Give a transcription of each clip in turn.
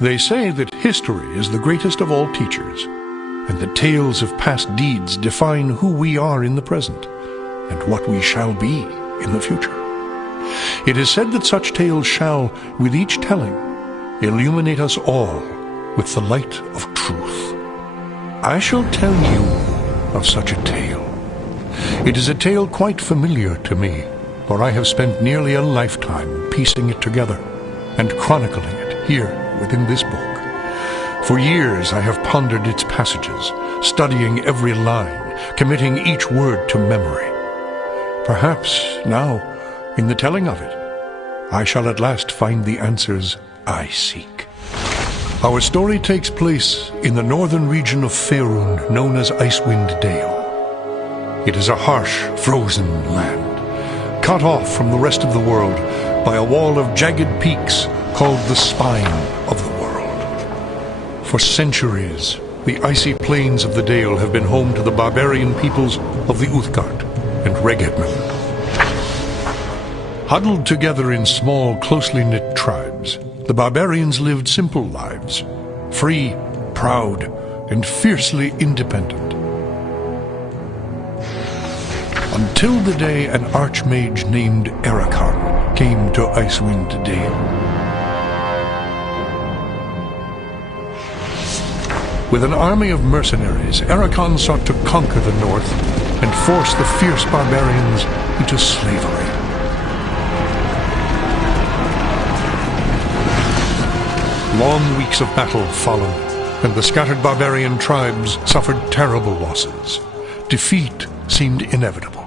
They say that history is the greatest of all teachers, and that tales of past deeds define who we are in the present, and what we shall be in the future. It is said that such tales shall, with each telling, illuminate us all with the light of truth. I shall tell you of such a tale. It is a tale quite familiar to me, for I have spent nearly a lifetime piecing it together and chronicling it here within this book. For years I have pondered its passages, studying every line, committing each word to memory. Perhaps now, in the telling of it, I shall at last find the answers I seek. Our story takes place in the northern region of Faerun, known as Icewind Dale. It is a harsh, frozen land, cut off from the rest of the world by a wall of jagged peaks called the Spine of the World. For centuries, the icy plains of the Dale have been home to the barbarian peoples of the Uthgard and Regedman. Huddled together in small, closely knit tribes, the barbarians lived simple lives, free, proud, and fiercely independent. Until the day an archmage named Ericon came to Icewind Dale. With an army of mercenaries, Ericon sought to conquer the north and force the fierce barbarians into slavery. Long weeks of battle followed, and the scattered barbarian tribes suffered terrible losses. Defeat seemed inevitable.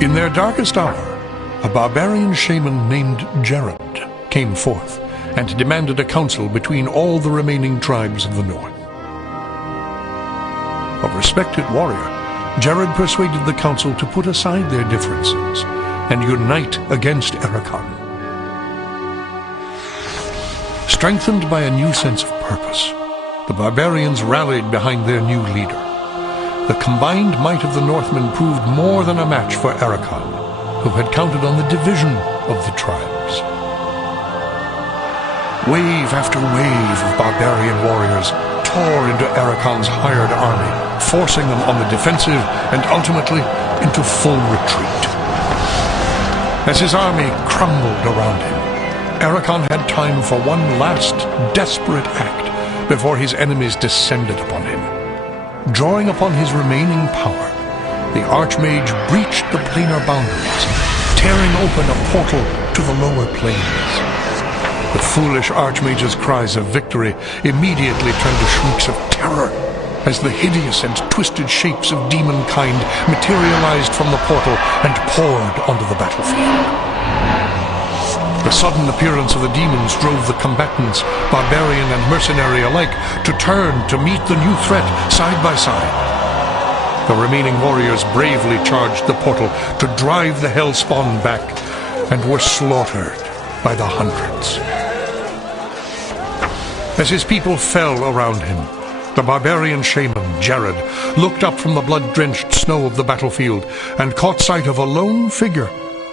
In their darkest hour, a barbarian shaman named Jared came forth and demanded a council between all the remaining tribes of the north. A respected warrior, Jared persuaded the council to put aside their differences and unite against Ericon. Strengthened by a new sense of purpose, the barbarians rallied behind their new leader. The combined might of the Northmen proved more than a match for Ericon, who had counted on the division of the tribes. Wave after wave of barbarian warriors tore into Ericon's hired army, forcing them on the defensive and ultimately into full retreat. As his army crumbled around him, Ericon had time for one last desperate act before his enemies descended upon him. Drawing upon his remaining power, the Archmage breached the planar boundaries, tearing open a portal to the lower planes. The foolish Archmage's cries of victory immediately turned to shrieks of terror as the hideous and twisted shapes of demonkind materialized from the portal and poured onto the battlefield. The sudden appearance of the demons drove the combatants, barbarian and mercenary alike, to turn to meet the new threat side by side. The remaining warriors bravely charged the portal to drive the hellspawn back and were slaughtered by the hundreds. As his people fell around him, the barbarian shaman, Jared, looked up from the blood-drenched snow of the battlefield and caught sight of a lone figure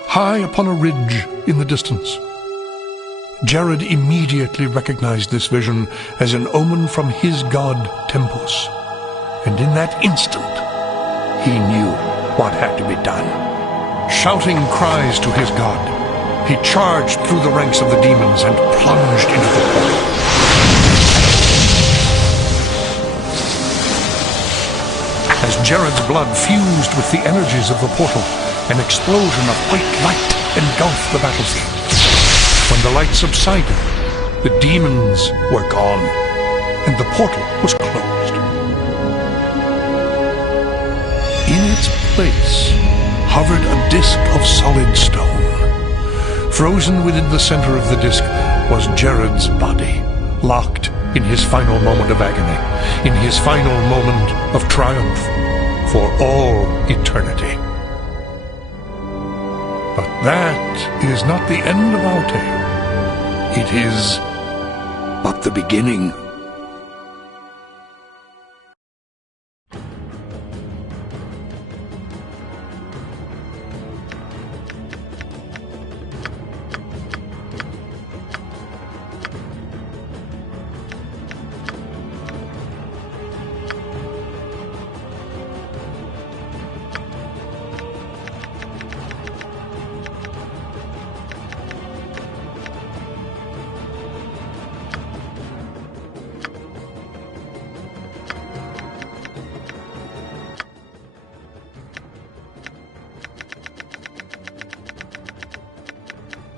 high upon a ridge in the distance. Jared immediately recognized this vision as an omen from his god Tempus, and in that instant he knew what had to be done. Shouting cries to his god, he charged through the ranks of the demons and plunged into the portal. As Jared's blood fused with the energies of the portal, an explosion of white light engulfed the battlefield. When the light subsided, the demons were gone, and the portal was closed. In its place hovered a disk of solid stone. Frozen within the center of the disk was Jared's body, locked in his final moment of agony, in his final moment of triumph, for all eternity. But that is not the end of our tale. It is but the beginning.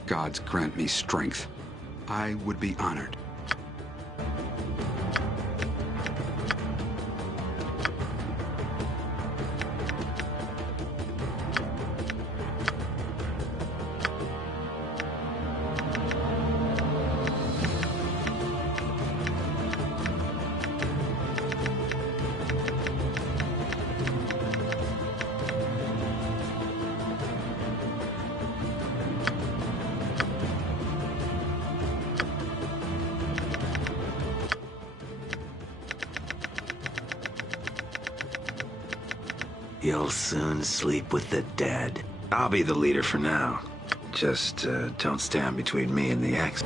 Gods grant me strength. I would be honored. You'll soon sleep with the dead. I'll be the leader for now. Just don't stand between me and the axe.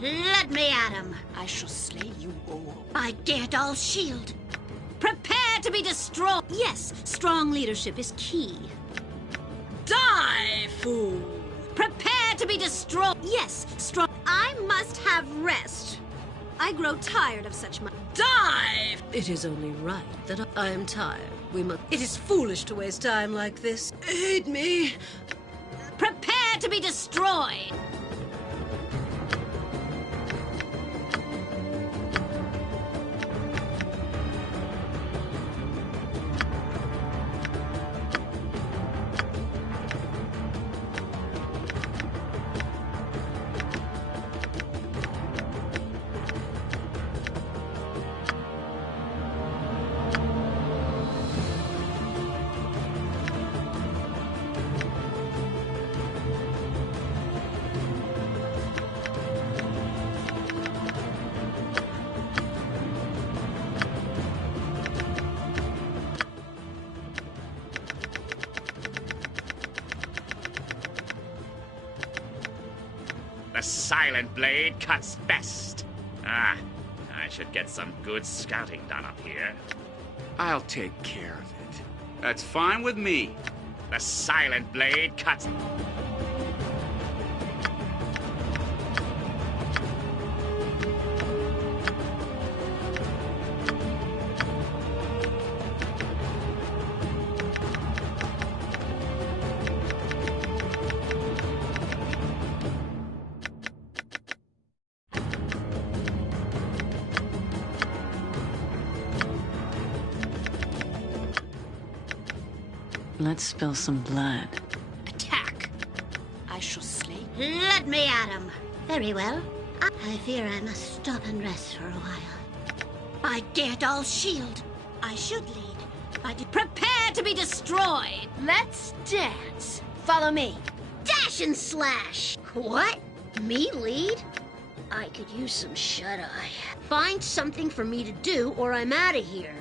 Let me at him. I shall slay you all. By Daedal's shield. Prepare to be destroyed. Yes, strong leadership is key. Die, fool. Prepare to be destroyed. Yes, strong. I must have rest. I grow tired of such Die! It is only right that I am tired. We must. It is foolish to waste time like this. Aid me. Prepare to be destroyed. The silent blade cuts best. I should get some good scouting done up here. I'll take care of it. That's fine with me. The silent blade cuts... Let's spill some blood. Attack. I shall slay. Let me at him. Very well. I fear I must stop and rest for a while. By Daedal's shield. I should lead. Prepare to be destroyed. Let's dance. Follow me. Dash and slash. What? Me lead? I could use some shut-eye. Find something for me to do or I'm out of here.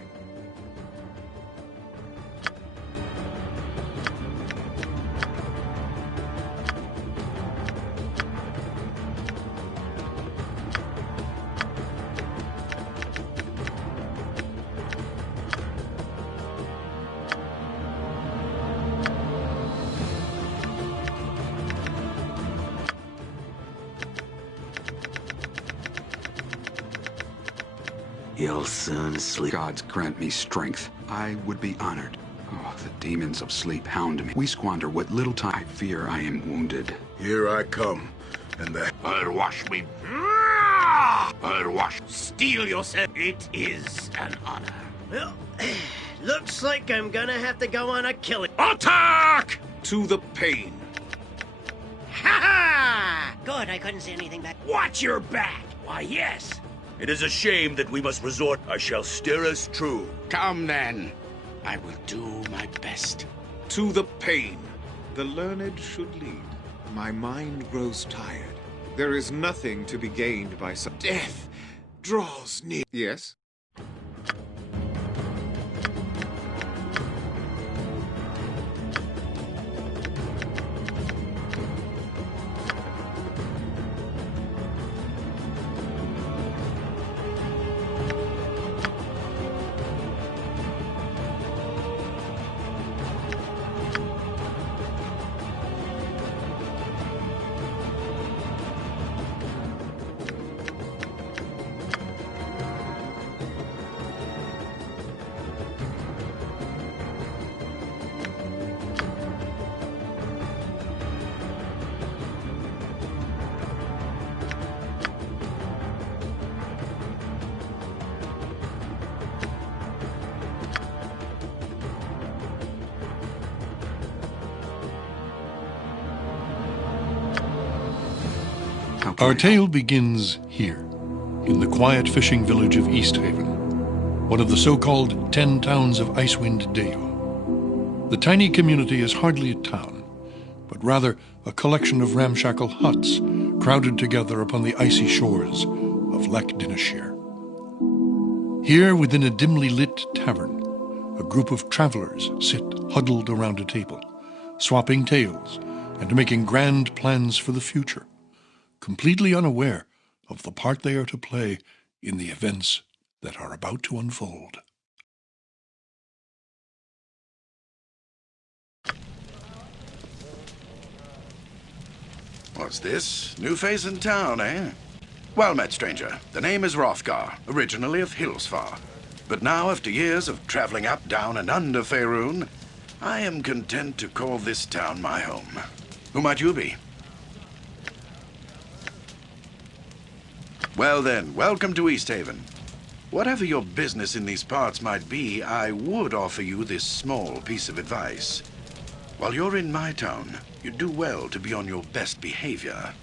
You'll soon sleep. Gods grant me strength. I would be honored. Oh, the demons of sleep hound me. We squander what little time. I fear I am wounded. Here I come, and the... I'll wash me. I'll wash. Steel yourself. It is an honor. Well, looks like I'm gonna have to go on a killing. Attack! To the pain. Ha ha! Good, I couldn't see anything back. Watch your back. Why, yes. It is a shame that we must resort. I shall steer us true. Come then. I will do my best. To the pain. The learned should lead. My mind grows tired. There is nothing to be gained by some... Death draws near. Yes? Our tale begins here, in the quiet fishing village of Easthaven, one of the so-called 10 towns of Icewind Dale. The tiny community is hardly a town, but rather a collection of ramshackle huts crowded together upon the icy shores of Lech Dineshire. Here, within a dimly lit tavern, a group of travelers sit huddled around a table, swapping tales and making grand plans for the future, completely unaware of the part they are to play in the events that are about to unfold. What's this? New face in town, eh? Well met, stranger. The name is Hrothgar, originally of Hillsfar. But now, after years of traveling up, down, and under Faerun, I am content to call this town my home. Who might you be? Well then, welcome to Easthaven. Whatever your business in these parts might be, I would offer you this small piece of advice. While you're in my town, you do well to be on your best behavior.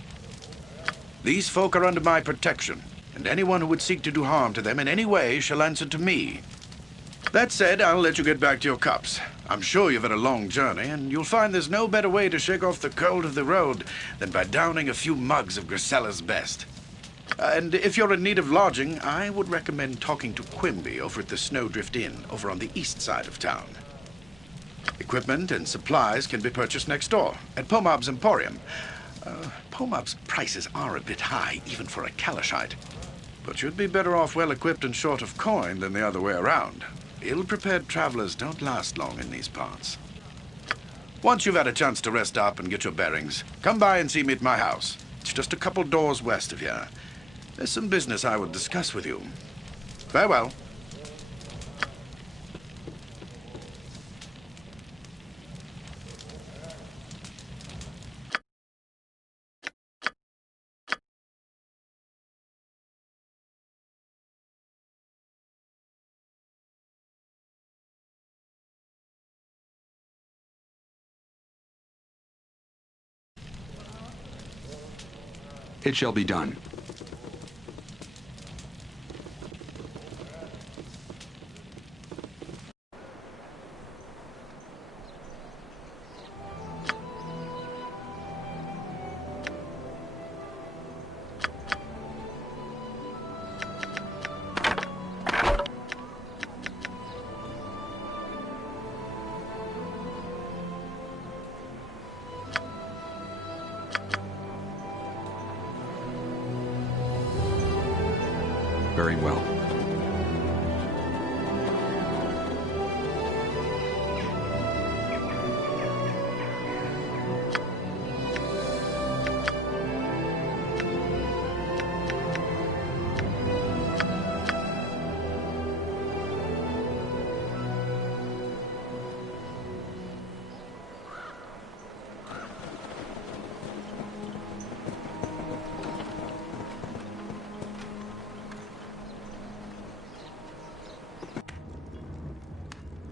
These folk are under my protection, and anyone who would seek to do harm to them in any way shall answer to me. That said, I'll let you get back to your cups. I'm sure you've had a long journey, and you'll find there's no better way to shake off the cold of the road than by downing a few mugs of Grisella's best. And if you're in need of lodging, I would recommend talking to Quimby over at the Snowdrift Inn over on the east side of town. Equipment and supplies can be purchased next door, at Pomab's Emporium. Pomab's prices are a bit high, even for a Kalashite. But you'd be better off well-equipped and short of coin than the other way around. Ill-prepared travelers don't last long in these parts. Once you've had a chance to rest up and get your bearings, come by and see me at my house. It's just a couple doors west of here. There's some business I would discuss with you. Farewell. It shall be done. Very well.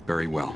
Very well.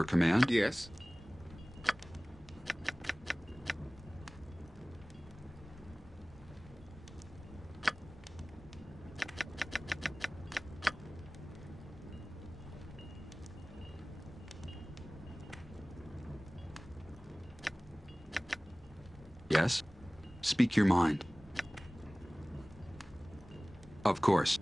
your command? Yes. Yes? Speak your mind. Of course.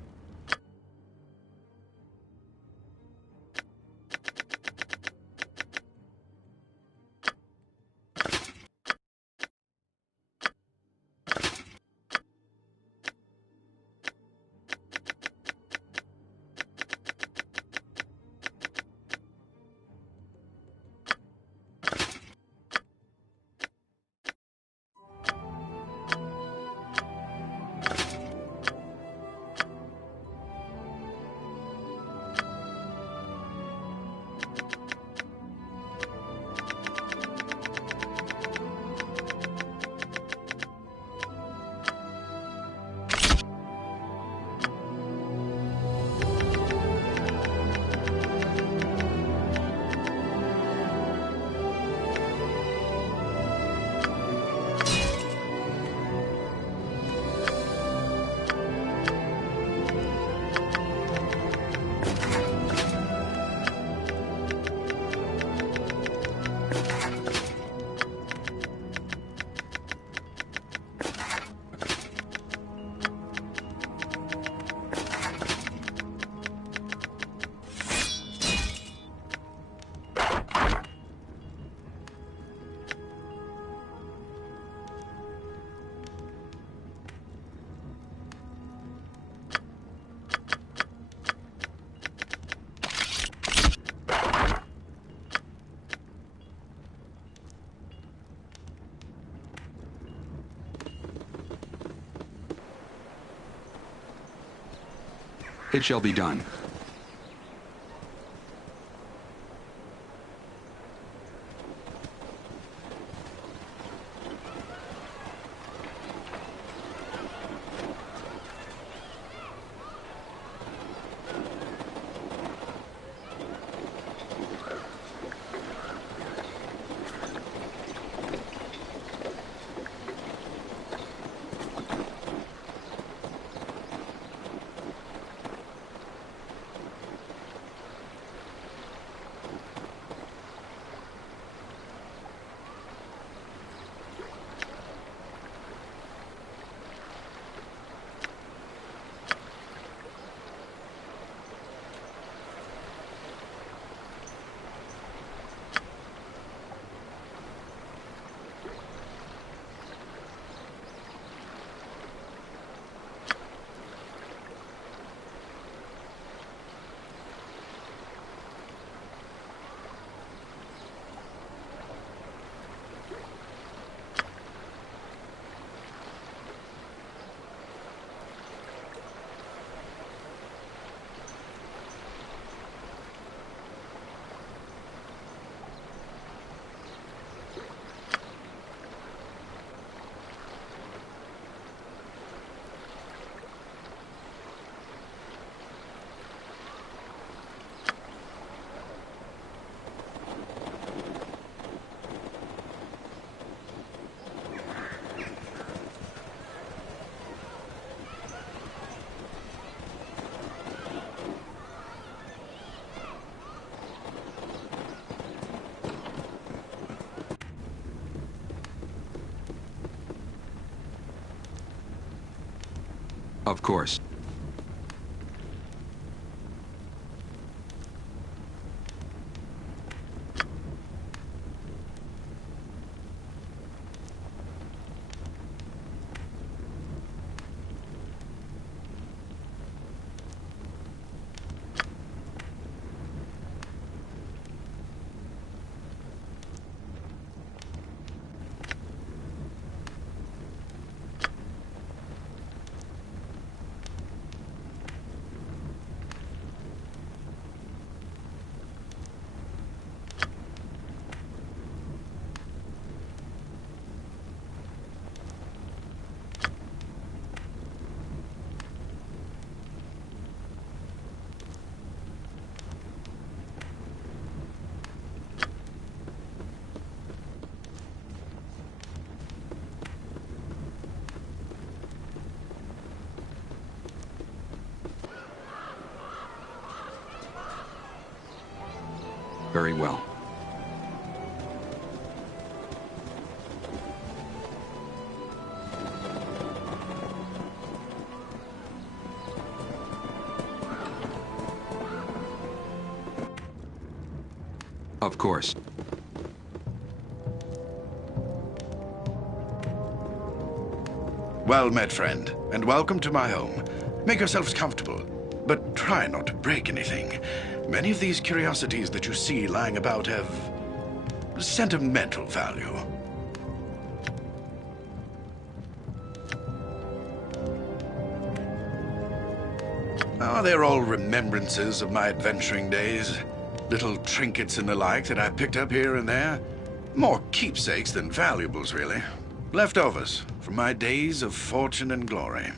It shall be done. Of course. Very well. Of course. Well met, friend, and welcome to my home. Make yourselves comfortable, but try not to break anything. Many of these curiosities that you see lying about have sentimental value. Oh, they're all remembrances of my adventuring days. Little trinkets and the like that I picked up here and there. More keepsakes than valuables, really. Leftovers from my days of fortune and glory.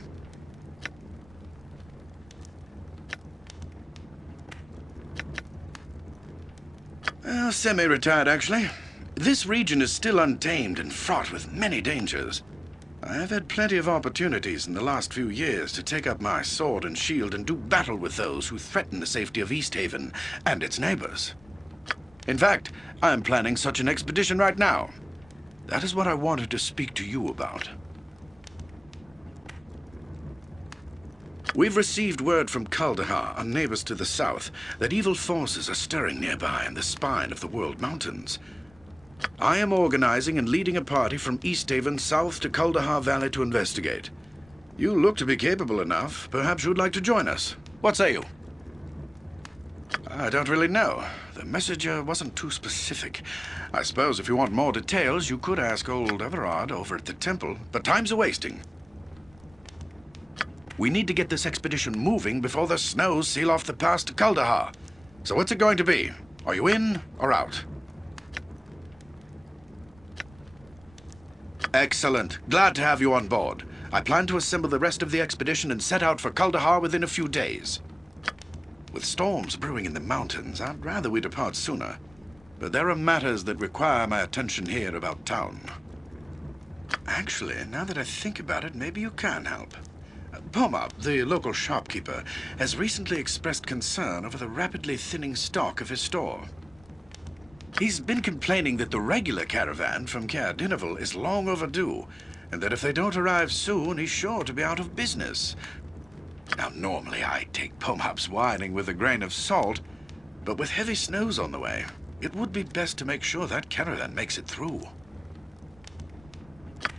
Well, semi-retired, actually. This region is still untamed and fraught with many dangers. I've had plenty of opportunities in the last few years to take up my sword and shield and do battle with those who threaten the safety of Easthaven and its neighbors. In fact, I'm planning such an expedition right now. That is what I wanted to speak to you about. We've received word from Kaldahar, our neighbors to the south, that evil forces are stirring nearby in the spine of the World Mountains. I am organizing and leading a party from Easthaven south to Kaldahar Valley to investigate. You look to be capable enough. Perhaps you'd like to join us. What say you? I don't really know. The message wasn't too specific. I suppose if you want more details, you could ask old Everard over at the temple, but time's a-wasting. We need to get this expedition moving before the snows seal off the pass to Kaldahar. So what's it going to be? Are you in or out? Excellent. Glad to have you on board. I plan to assemble the rest of the expedition and set out for Kaldahar within a few days. With storms brewing in the mountains, I'd rather we depart sooner. But there are matters that require my attention here about town. Actually, now that I think about it, maybe you can help. Pomop, the local shopkeeper, has recently expressed concern over the rapidly thinning stock of his store. He's been complaining that the regular caravan from Caer Dineval is long overdue, and that if they don't arrive soon, he's sure to be out of business. Now, normally I take Pomop's whining with a grain of salt, but with heavy snows on the way, it would be best to make sure that caravan makes it through.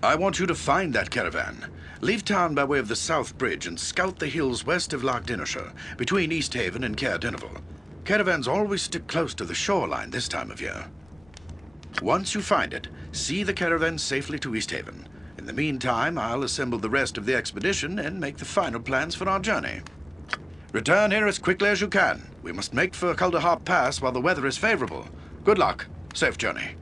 I want you to find that caravan. Leave town by way of the South Bridge and scout the hills west of Loch Dinnershire, between Easthaven and Caer Dineval. Caravans always stick close to the shoreline this time of year. Once you find it, see the caravan safely to Easthaven. In the meantime, I'll assemble the rest of the expedition and make the final plans for our journey. Return here as quickly as you can. We must make for Kaldahar Pass while the weather is favorable. Good luck. Safe journey.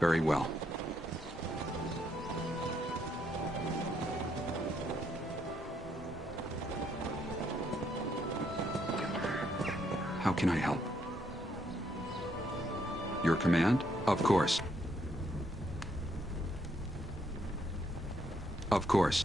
Very well. How can I help? Your command? Of course. Of course.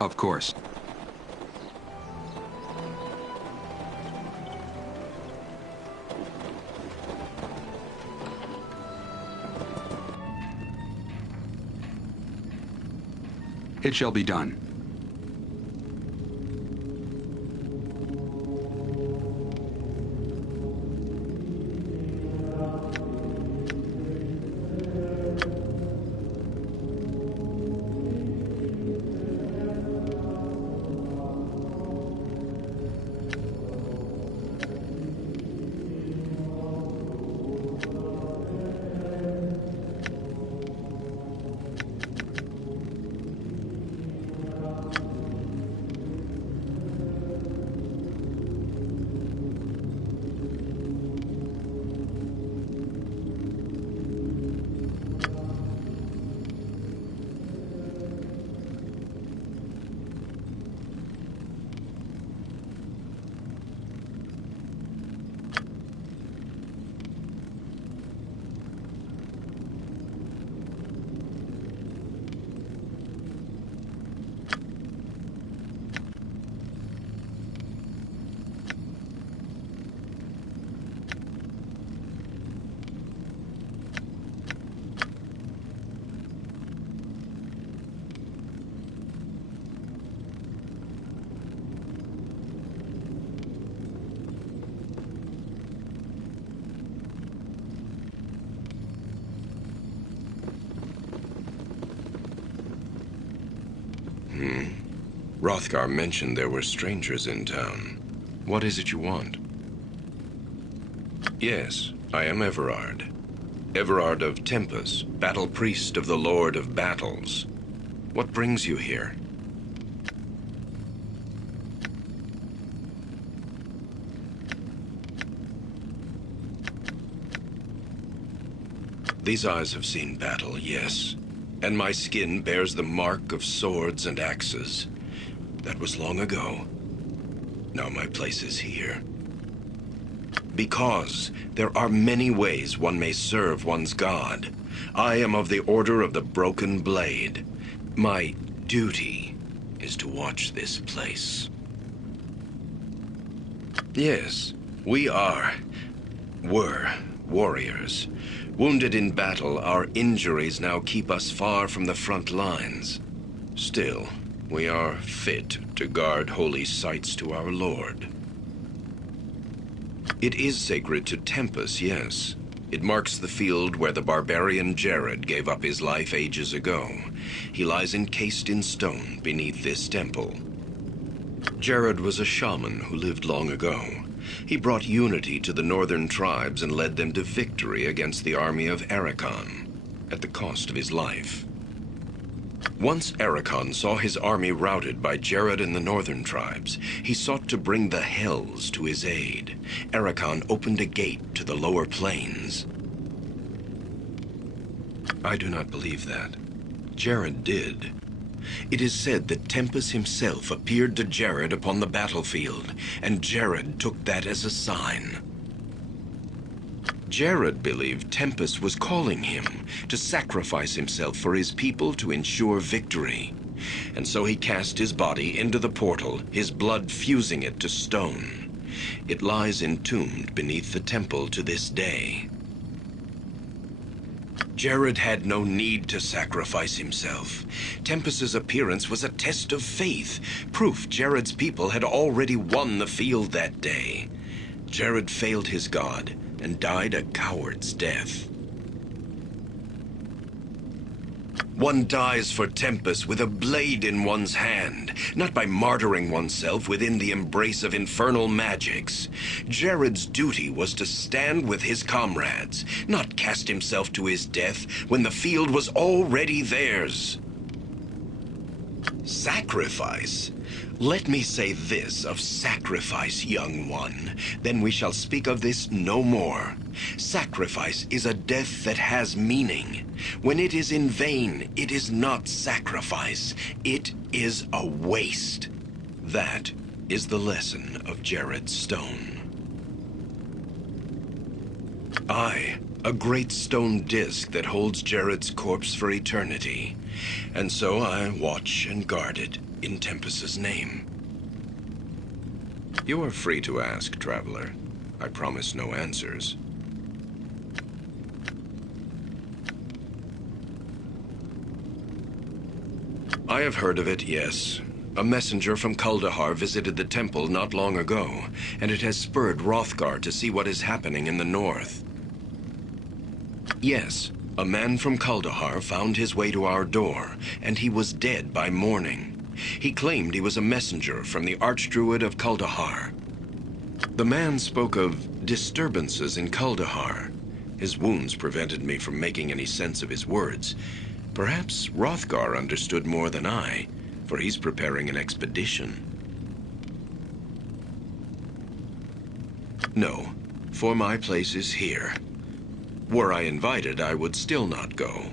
Of course. It shall be done. Hrothgar mentioned there were strangers in town. What is it you want? Yes, I am Everard. Everard of Tempus, battle priest of the Lord of Battles. What brings you here? These eyes have seen battle, yes. And my skin bears the mark of swords and axes. That was long ago. Now my place is here. Because there are many ways one may serve one's god. I am of the Order of the Broken Blade. My duty is to watch this place. Yes, we were warriors. Wounded in battle, our injuries now keep us far from the front lines. Still, we are fit to guard holy sites to our Lord. It is sacred to Tempus, yes. It marks the field where the barbarian Jared gave up his life ages ago. He lies encased in stone beneath this temple. Jared was a shaman who lived long ago. He brought unity to the northern tribes and led them to victory against the army of Ericon, at the cost of his life. Once Ericon saw his army routed by Jared and the northern tribes, he sought to bring the Hells to his aid. Ericon opened a gate to the lower plains. I do not believe that. Jared did. It is said that Tempus himself appeared to Jared upon the battlefield, and Jared took that as a sign. Jared believed Tempus was calling him to sacrifice himself for his people to ensure victory. And so he cast his body into the portal, his blood fusing it to stone. It lies entombed beneath the temple to this day. Jared had no need to sacrifice himself. Tempus's appearance was a test of faith, proof Jared's people had already won the field that day. Jared failed his god and died a coward's death. One dies for Tempus with a blade in one's hand, not by martyring oneself within the embrace of infernal magics. Jared's duty was to stand with his comrades, not cast himself to his death when the field was already theirs. Sacrifice? Let me say this of sacrifice, young one, then we shall speak of this no more. Sacrifice is a death that has meaning. When it is in vain, it is not sacrifice. It is a waste. That is the lesson of Jared's stone. A great stone disc that holds Jared's corpse for eternity. And so I watch and guard it, in Tempest's name? You are free to ask, traveler. I promise no answers. I have heard of it, yes. A messenger from Kuldahar visited the temple not long ago, and it has spurred Hrothgar to see what is happening in the north. Yes, a man from Kuldahar found his way to our door, and he was dead by morning. He claimed he was a messenger from the Archdruid of Kuldahar. The man spoke of disturbances in Kuldahar. His wounds prevented me from making any sense of his words. Perhaps Hrothgar understood more than I, for he's preparing an expedition. No, for my place is here. Were I invited, I would still not go.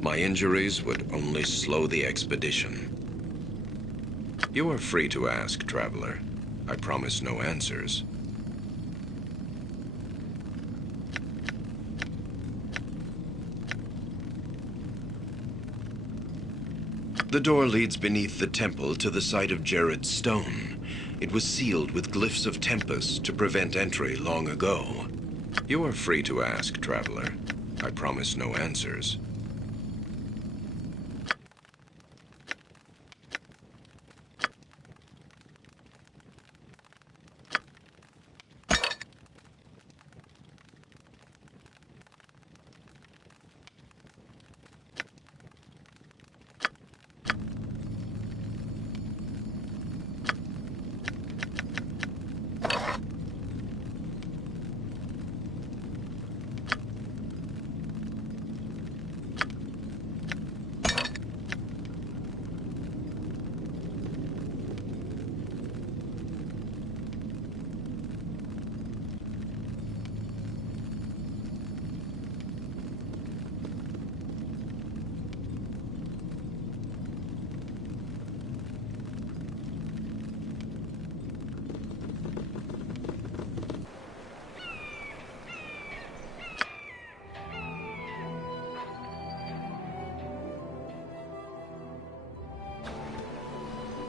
My injuries would only slow the expedition. You are free to ask, traveler. I promise no answers. The door leads beneath the temple to the site of Jared's stone. It was sealed with glyphs of Tempest to prevent entry long ago. You are free to ask, traveler. I promise no answers.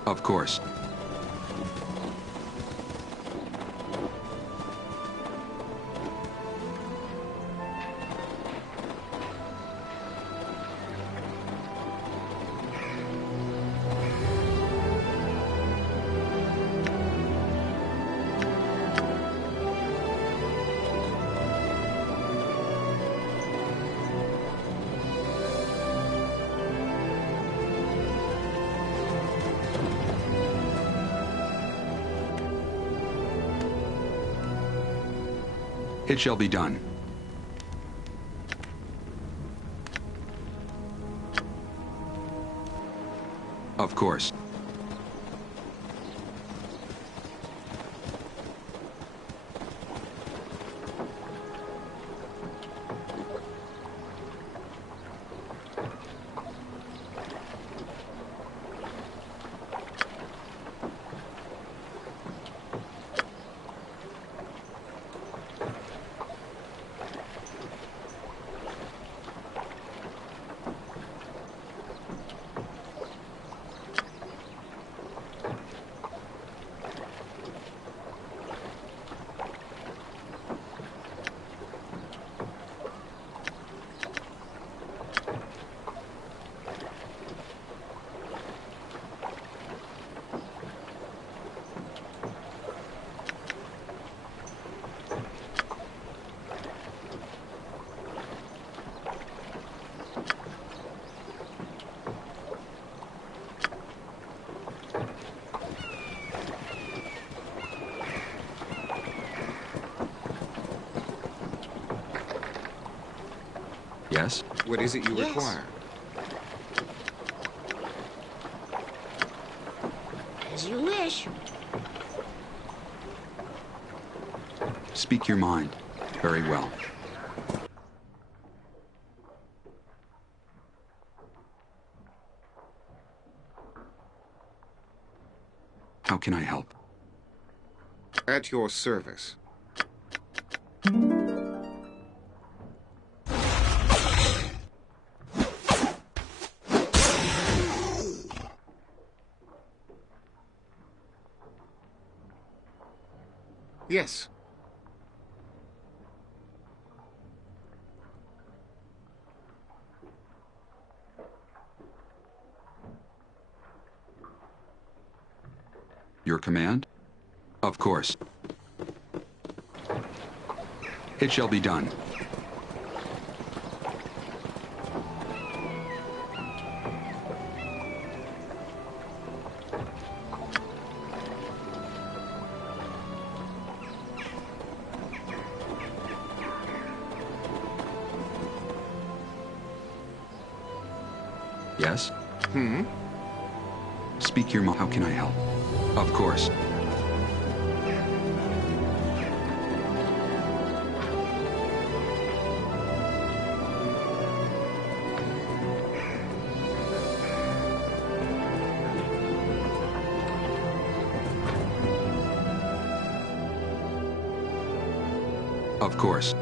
Of course. It shall be done. Of course. Yes? What is it you require? As you wish. Speak your mind. Very well. How can I help? At your service. Yes. Your command? Of course. It shall be done. Yes? Speak your mind. How can I help? Of course. Of course.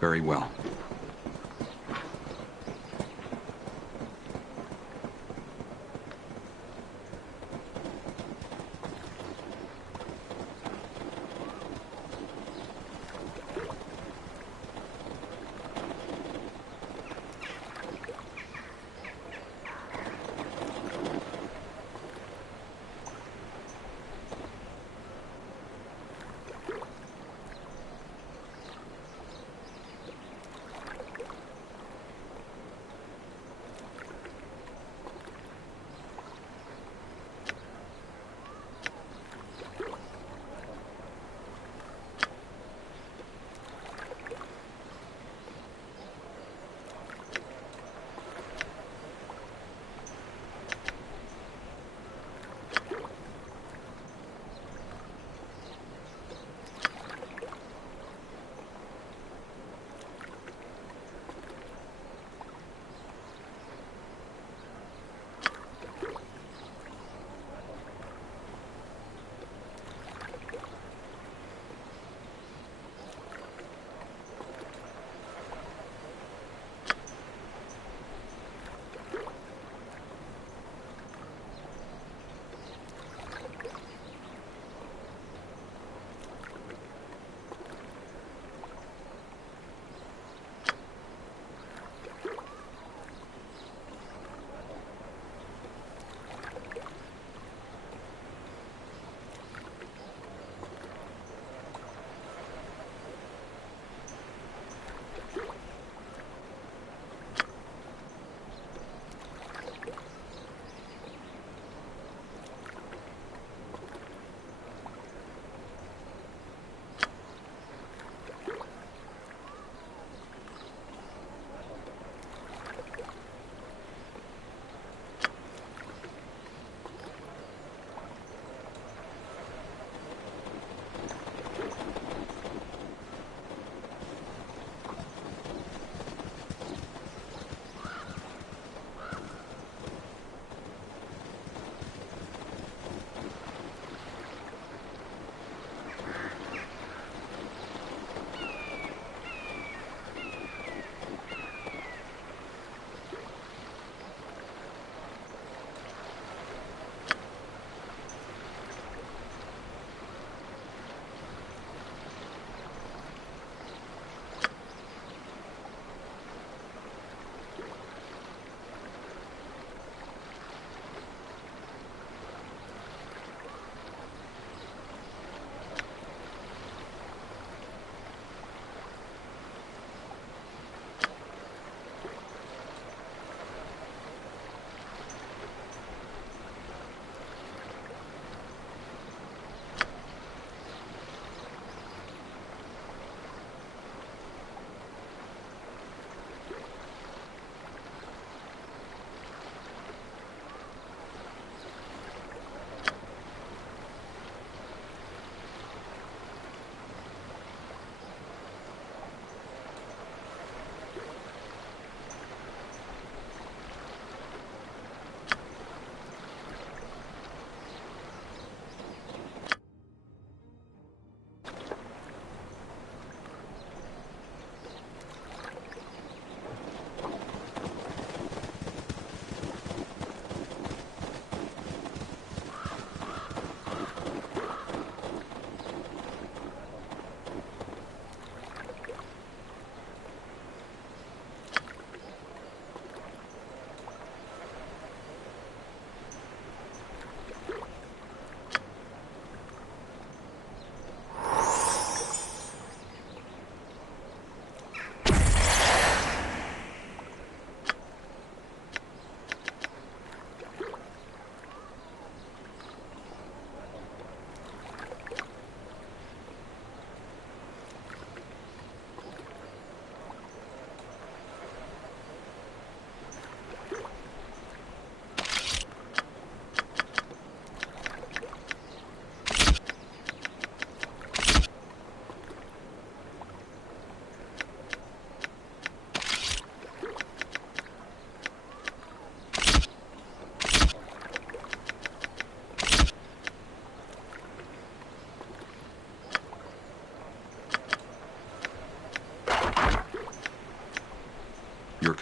Very well.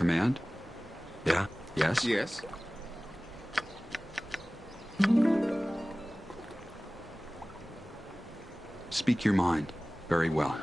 command? Yeah? Yes? Yes? Speak your mind. Very well.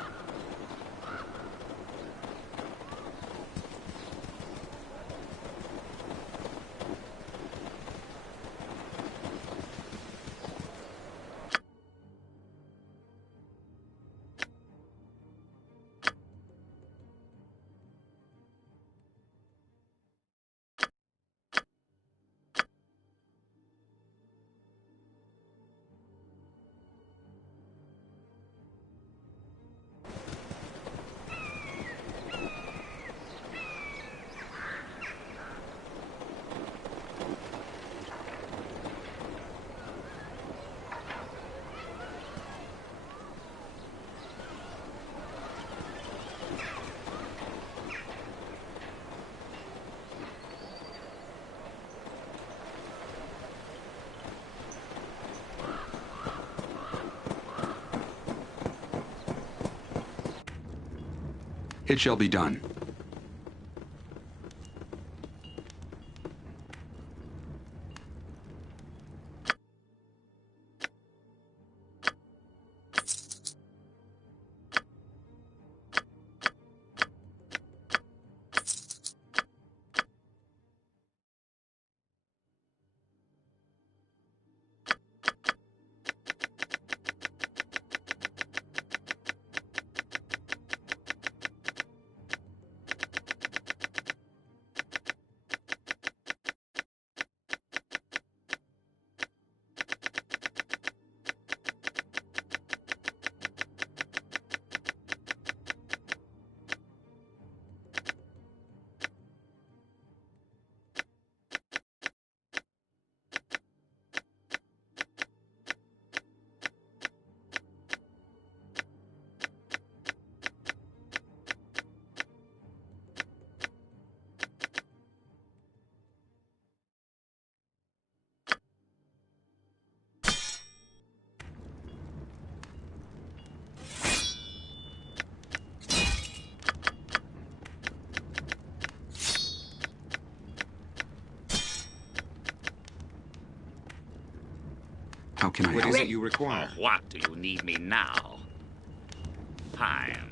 It shall be done. How can I What help? is it you require? For what do you need me now? Time.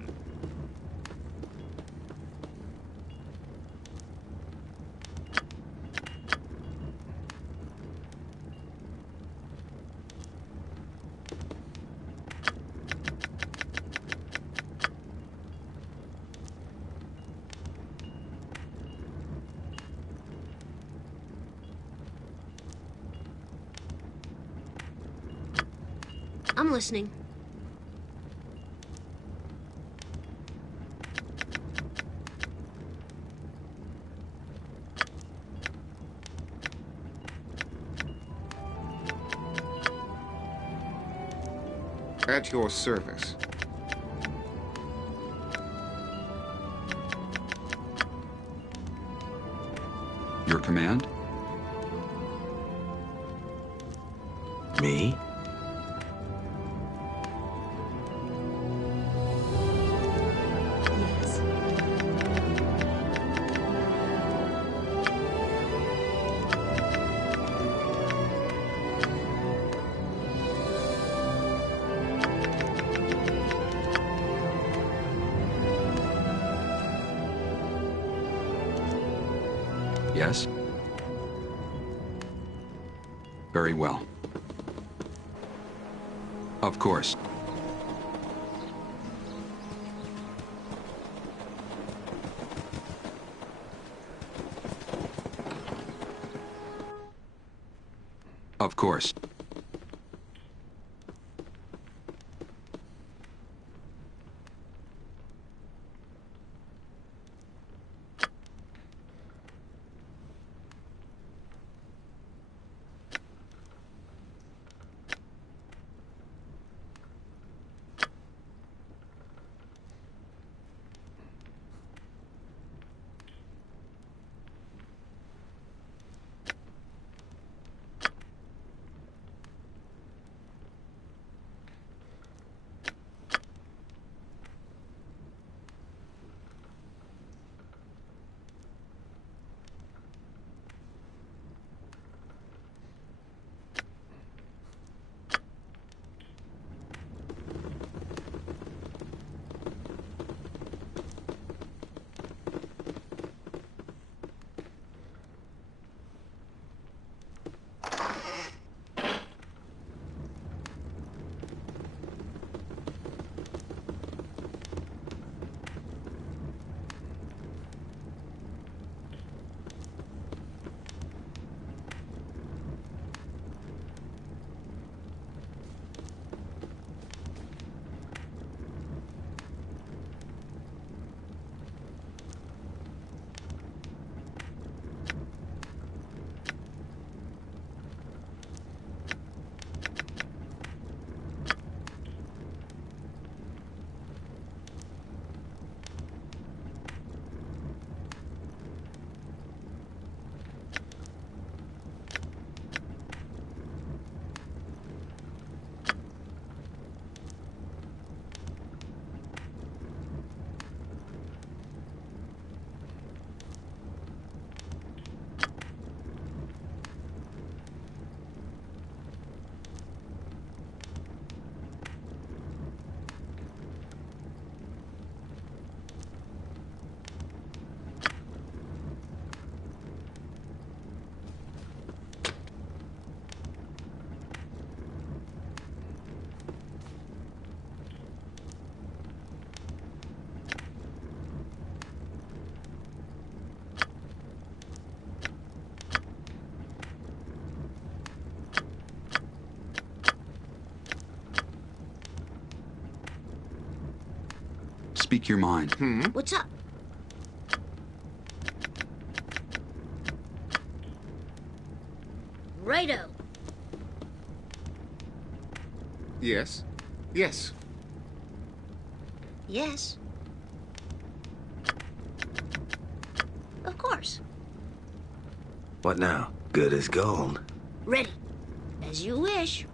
I'm listening. At your service. Your command? Me? Yes. Yes? Very well. Of course. Of course. Speak your mind. What's up? Righto. Yes? Yes. Yes. Of course. What now? Good as gold. Ready. As you wish.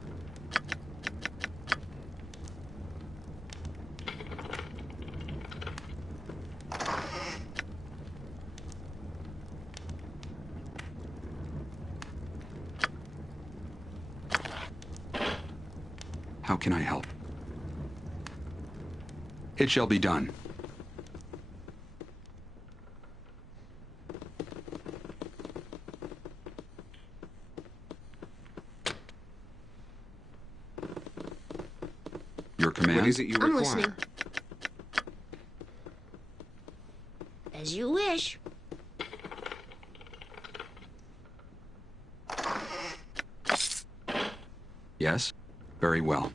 How can I help? It shall be done. Your command? What is it you require? I'm listening. As you wish. Yes? Very well.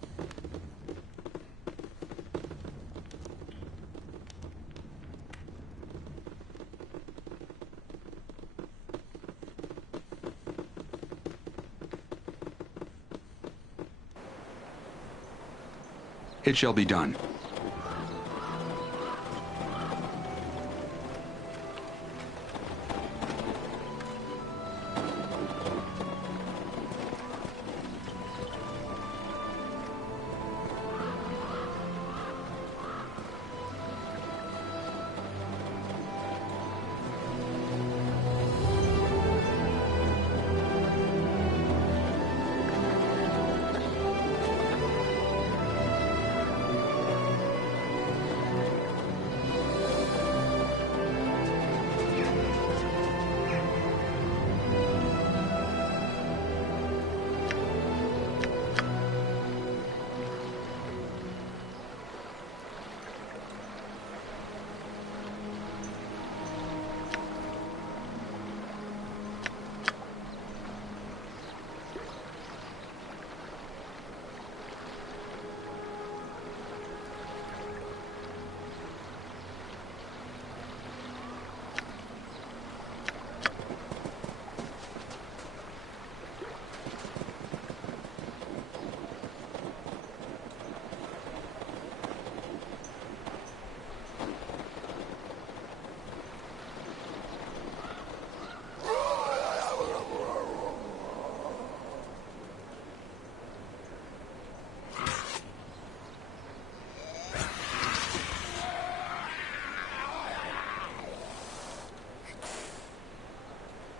It shall be done.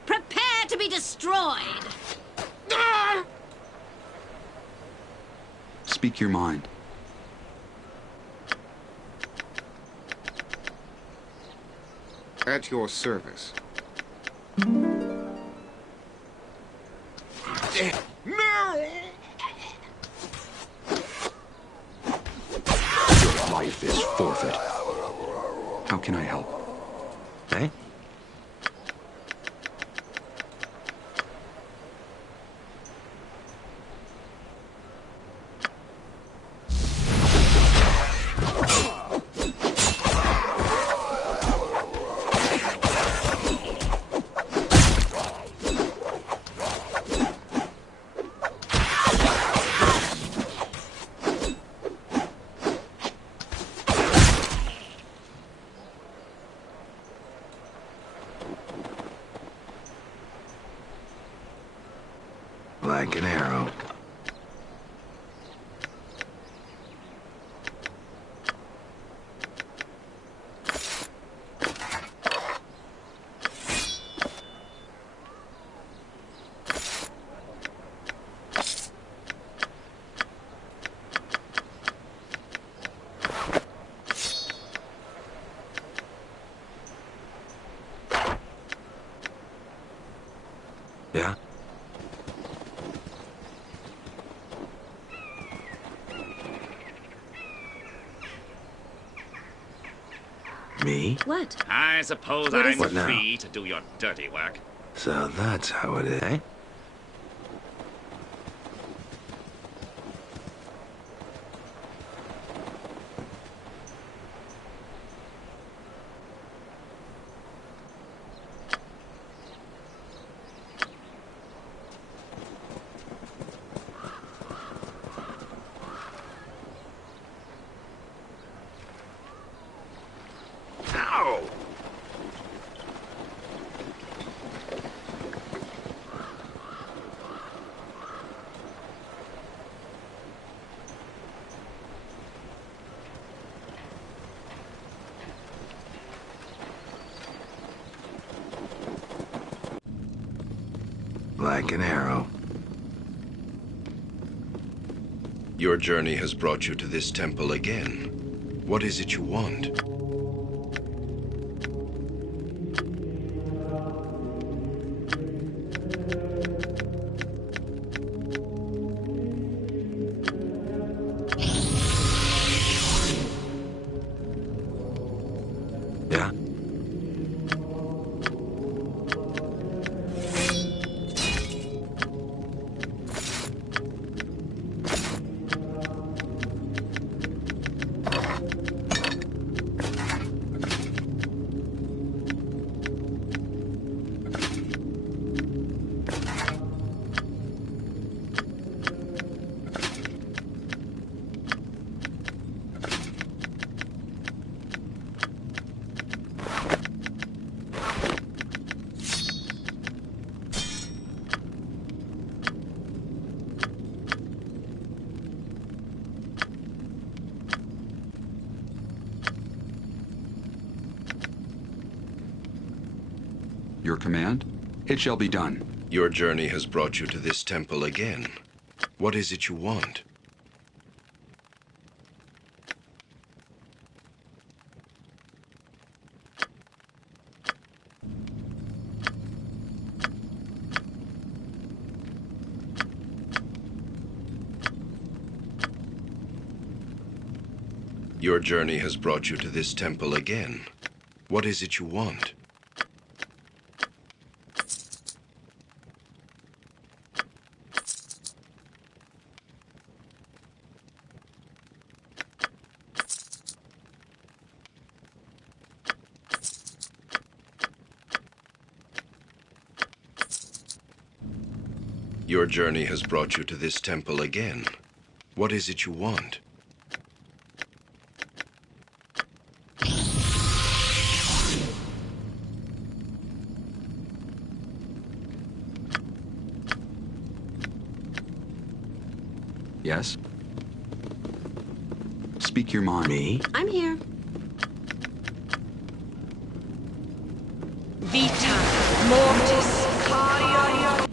Prepare to be destroyed! Speak your mind. At your service. Your life is forfeit. How can I help? Eh? Like an arrow. Yeah? Me? What? I suppose What is I'm What now? free to do your dirty work. So that's how it is, eh? like an arrow. Your journey has brought you to this temple again. What is it you want? Yeah? Your command? It shall be done. Your journey has brought you to this temple again. What is it you want? Your journey has brought you to this temple again. What is it you want? Your journey has brought you to this temple again. What is it you want? Yes? Speak your mind. Me? I'm here. Vita Mortis Cario.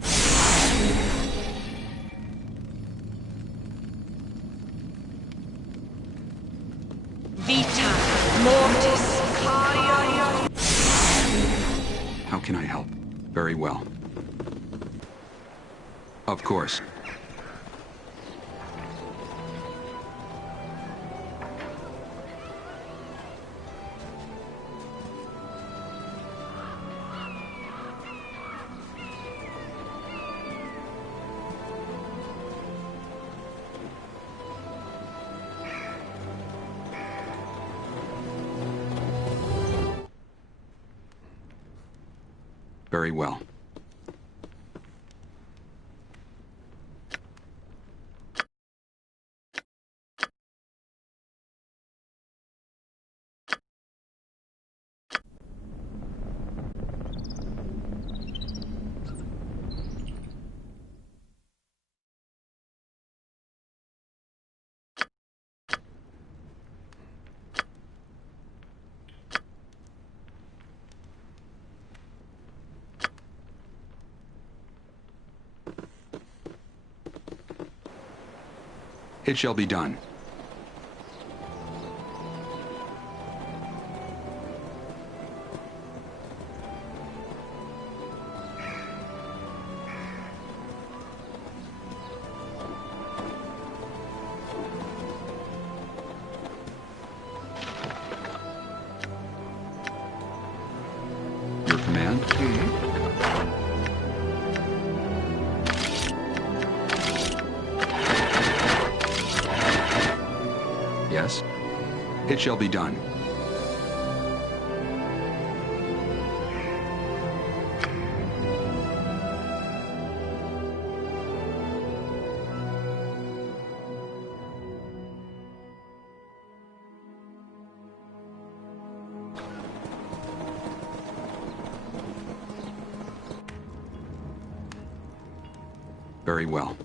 Vita Mortis Cario. How can I help? Very well. Of course. Very well. It shall be done. Your command? Yes? It shall be done. Very well.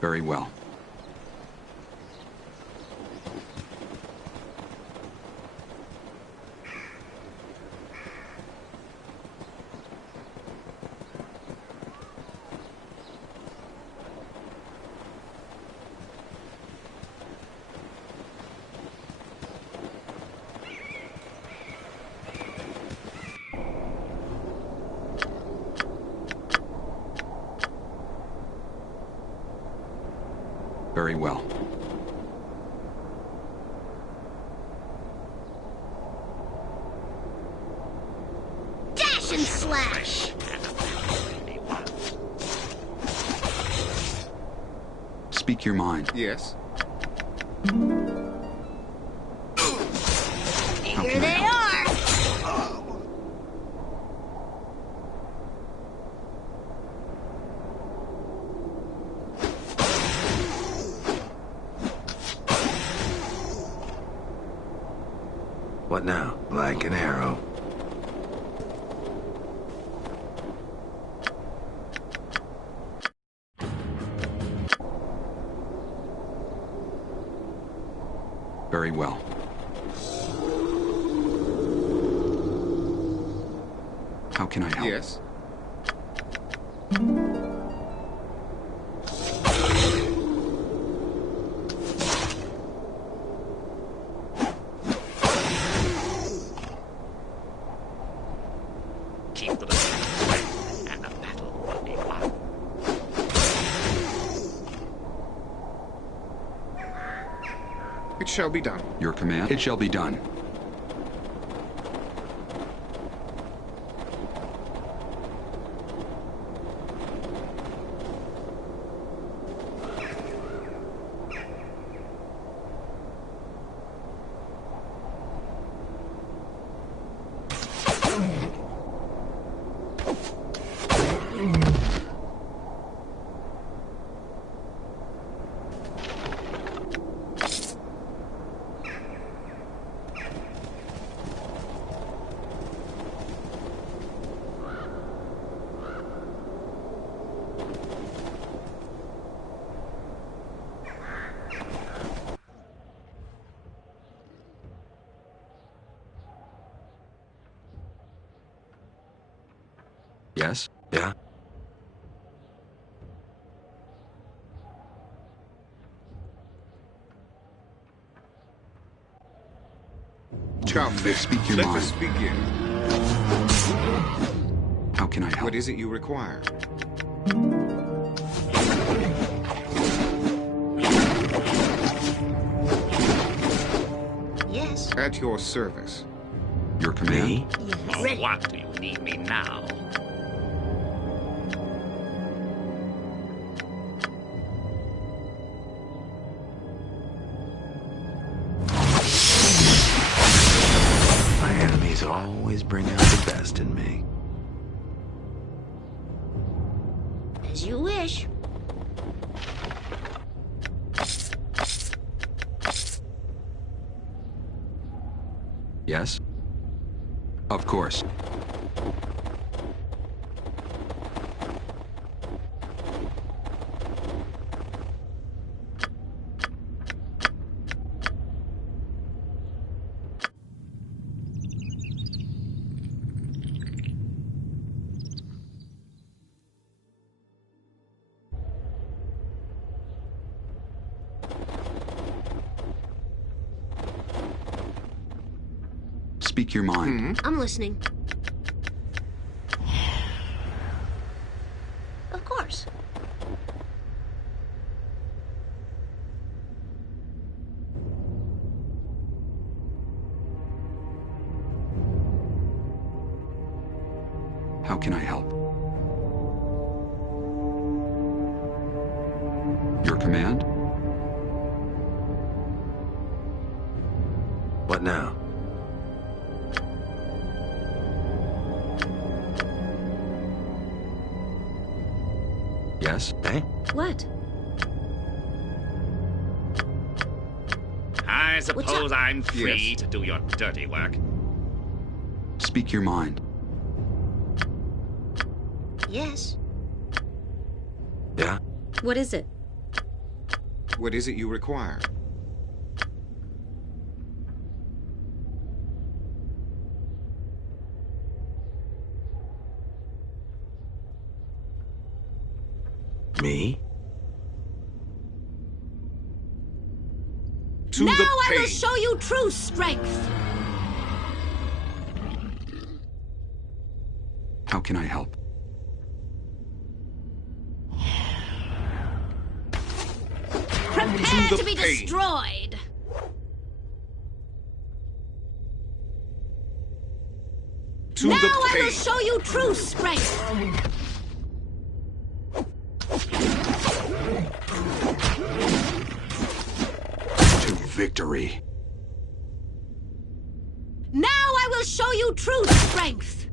Very well. Very well. Dash and slash! Speak your mind. Yes. Here they are! What now? Like an arrow. Very well. How can I help? Yes. Keep to the strength, and the battle will be won. It shall be done. Your command? It shall be done. Yes? Yeah? Come, then. Speak your Let mind. us begin. How can I help? What is it you require? Yes. At your service. Your command? Me? For Ready. what do you need me now? My enemies always bring out the best in me. As you wish. Yes? Of course. Speak your mind. I'm listening. Of course. How can I help? Your command? What now? Yes? Eh? What? I suppose up? I'm free Yes. to do your dirty work. Speak your mind. Yes. Yeah? What is it? What is it you require? Me? To now the I will pain. show you true strength. How can I help? Prepare To to the be pain. destroyed. To now the I will pain. show you true strength. To victory. Now I will show you true strength.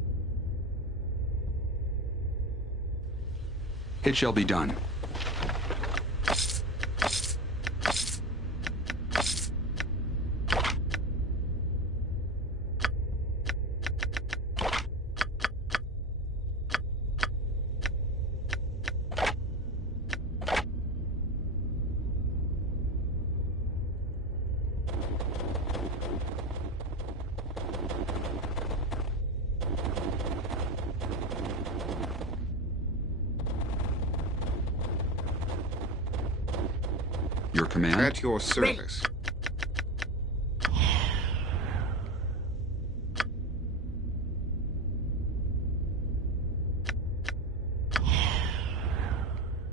It shall be done. Your command? At your service.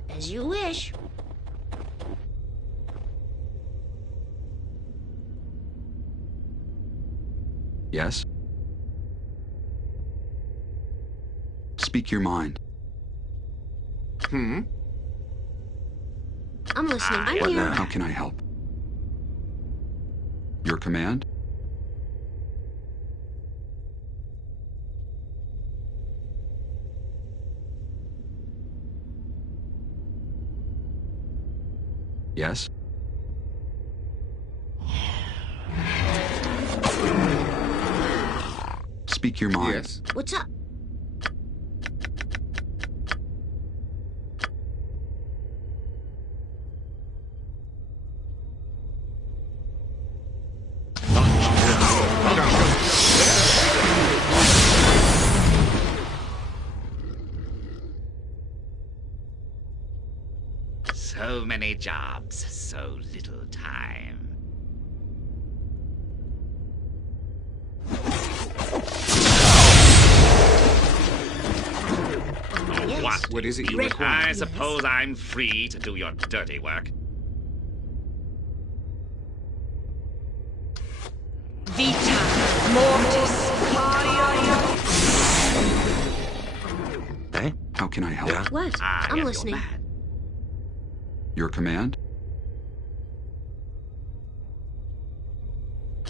As you wish. Yes? Speak your mind. Hmm? I'm listening. I'm What here. now? How can I help? Your command? Yes? Speak your mind. Yes. What's up? So many jobs, so little time. Yes. What? What is it you Ready. require? I suppose I'm free to do your dirty work. Vita mortis. Eh? How can I help? Yeah? What? I I'm am listening. your man. Your command?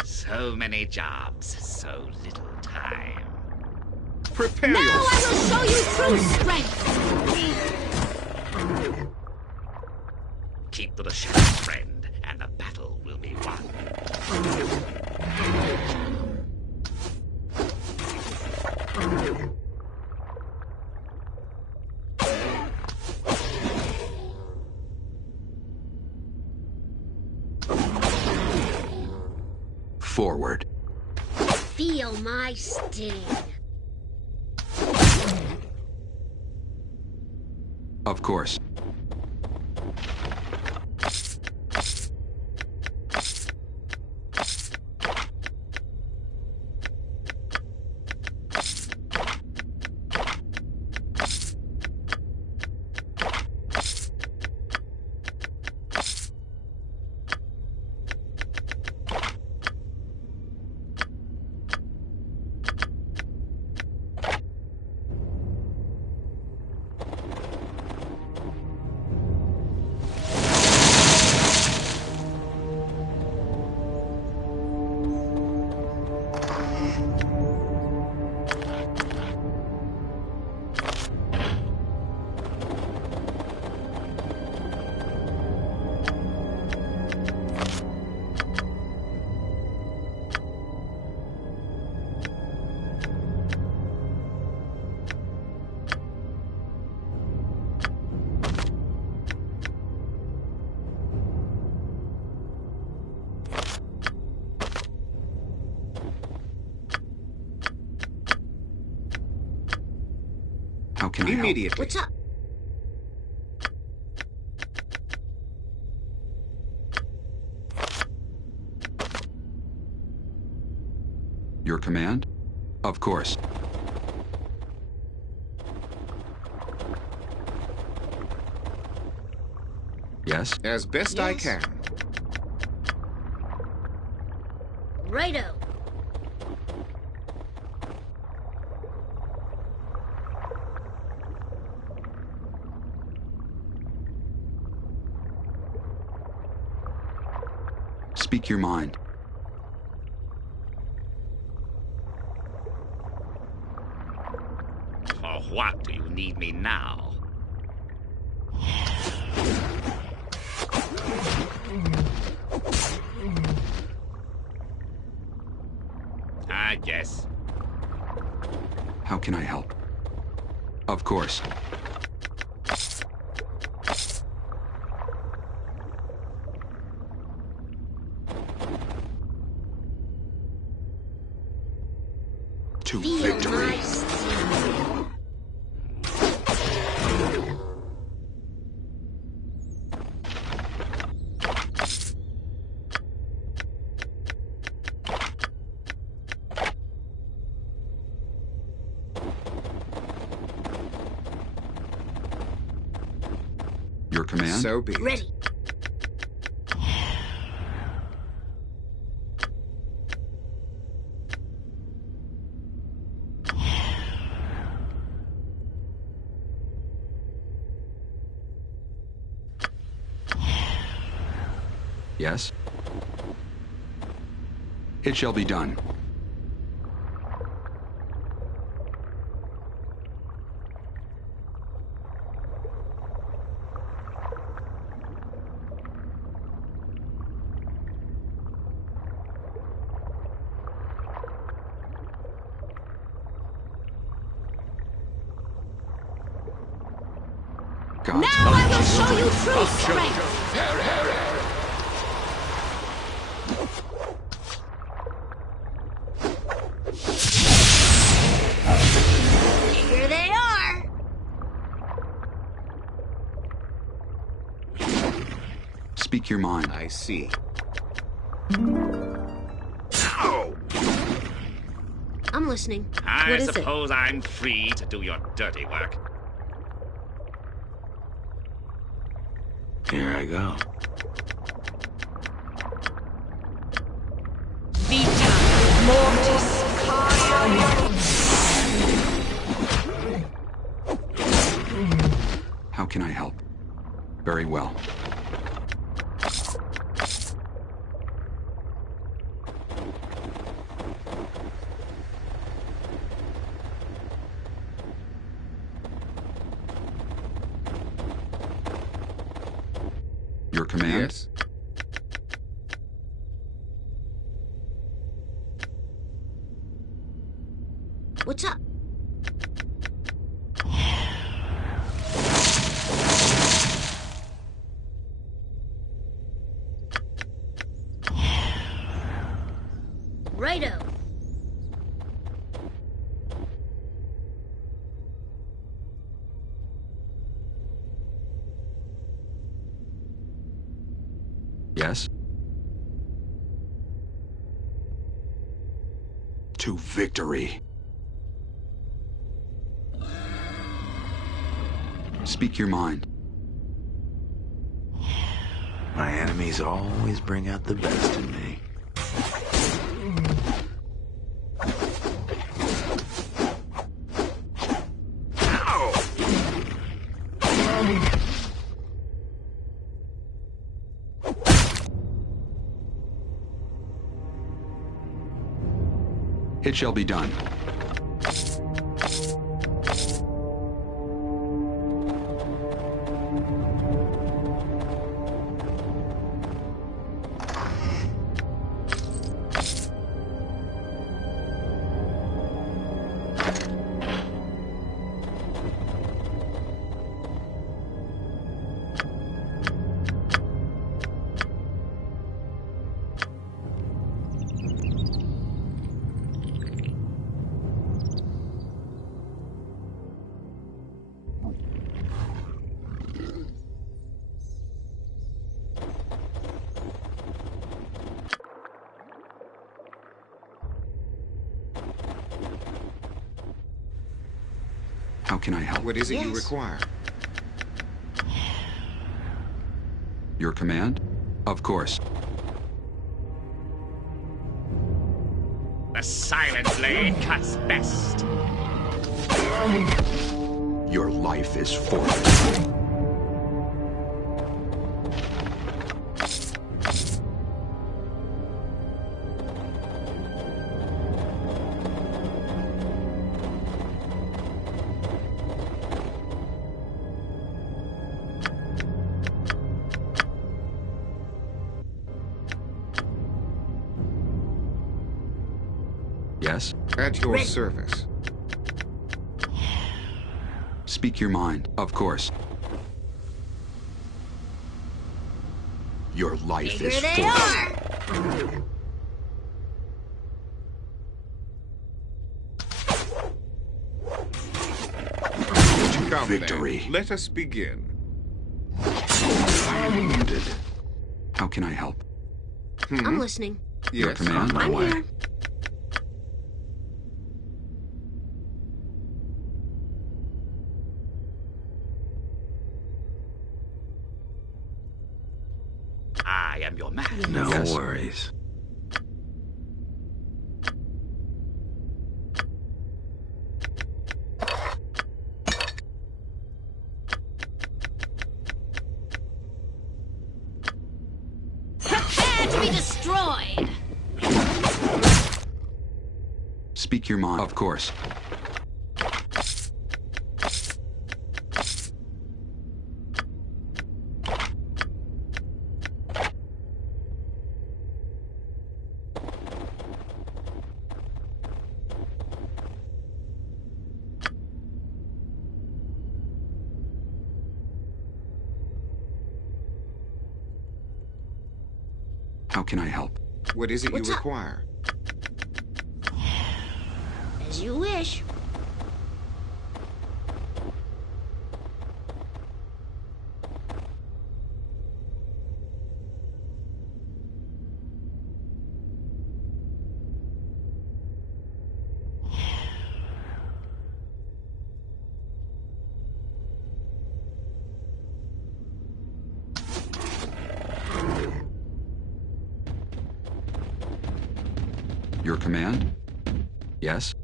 So many jobs, so little time. Prepare Now yourself. I will show you true strength. Keep to the shadows, friend, and the battle will be won. Forward. Feel my sting. Of course. How can I help? Immediately. What's up? Your command? Of course. Yes? As best I Yes. can. Righto. Speak your mind. For what do you need me now? I guess. How can I help? Of course. To victory. Your command? So be it. Ready. Yes? It shall be done. God's Now I will show you true strength. Here they are. Speak your mind. I see. I'm listening. I What is it? suppose I'm free to do your dirty work. Here I go. Vita Mortis How can I help? Very well. Your command? Yes. What's up? Righto. Yes? To victory. Speak your mind. My enemies always bring out the best in me. It shall be done. How can I help? What is it you require? Your command? Of course. The silent blade cuts best. Your life is forfeit. Yes? At your service. Speak your mind. Of course. Your life Here is they forfeit. are! Come Victory. then, let us begin. I am wounded. How can I help? I'm listening. Your Yes. command? I'm here. I am your man. No Yes. worries. Prepare to be destroyed! Speak your mind. Of course. How can I help? What is it What's you up? require? As you wish. Your command? Yes?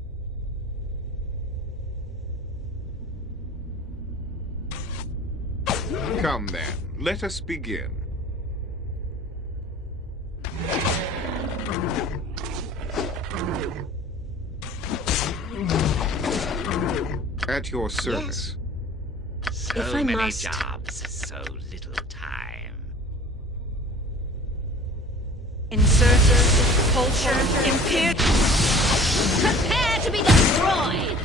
Come then, let us begin. At your service. So If I many must. jobs, so little time. Insurgent, culture, imperial. Prepare to be destroyed!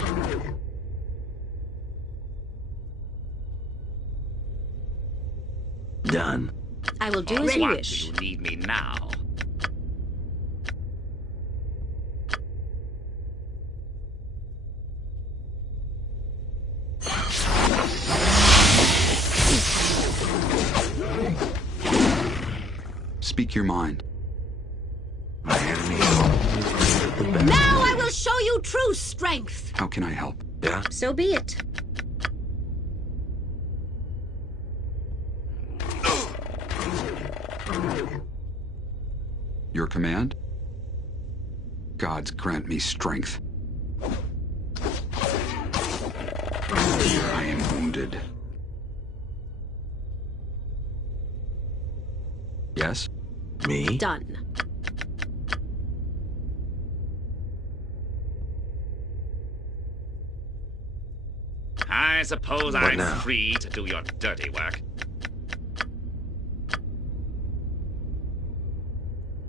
Done. I will do For as you what wish. do you need me now? Speak your mind. My enemy is the best. Now I will show you true strength! How can I help? Yeah? So be it. Your command? Gods grant me strength. I am wounded. Yes? Me? Done. I suppose What I'm now? free to do your dirty work.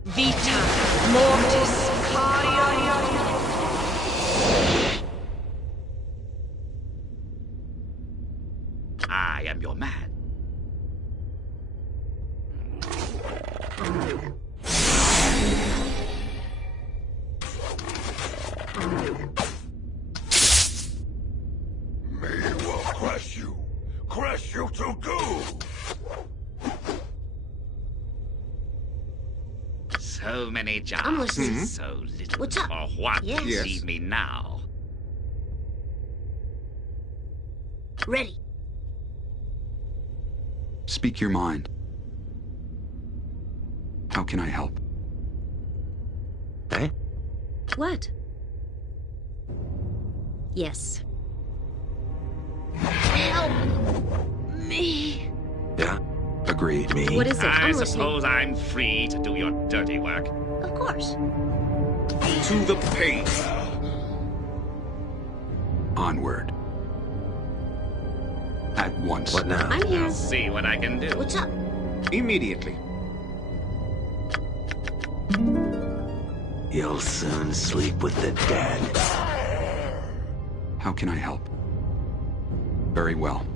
Vita, mortis, caria. I am your man. May well crush you. Crush you to goo. So many I'm jobs, listening. so little. What's up? For what Yes. do you Yes. need me now? Ready. Speak your mind. How can I help? Eh? What? Yes. Help me. Yeah? Agreed. Me? What is it? I I'm listening. suppose I'm free to do your dirty work. Of course. To the pace. Onward. At once. What now? I'm here. I'll see what I can do. What's up? Immediately. You'll soon sleep with the dead. How can I help? Very well.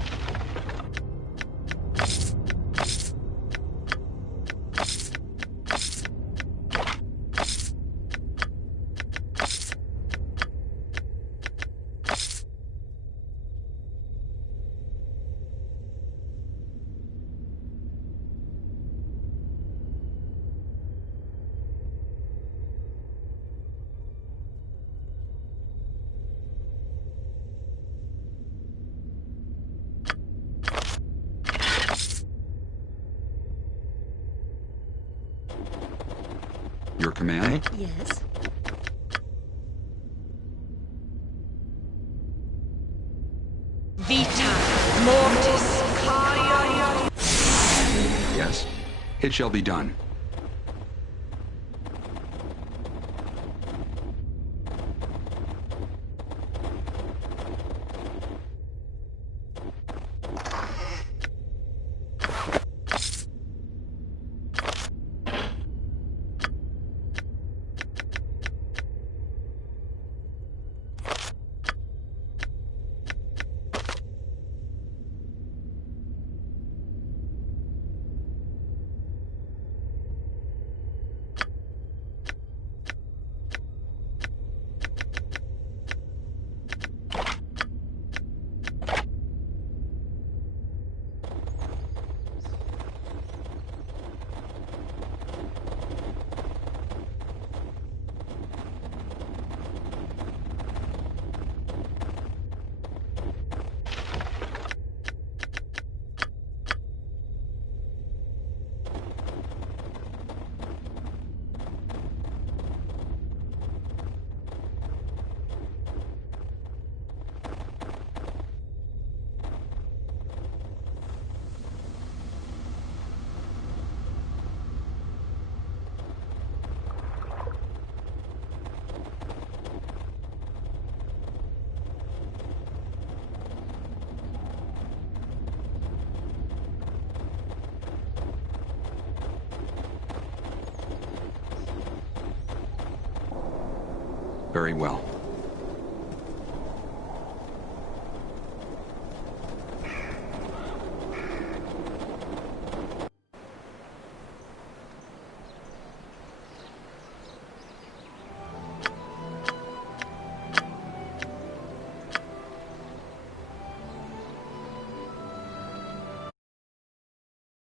Your command? Yes. Vita mortis caio. Yes. It shall be done. Very well.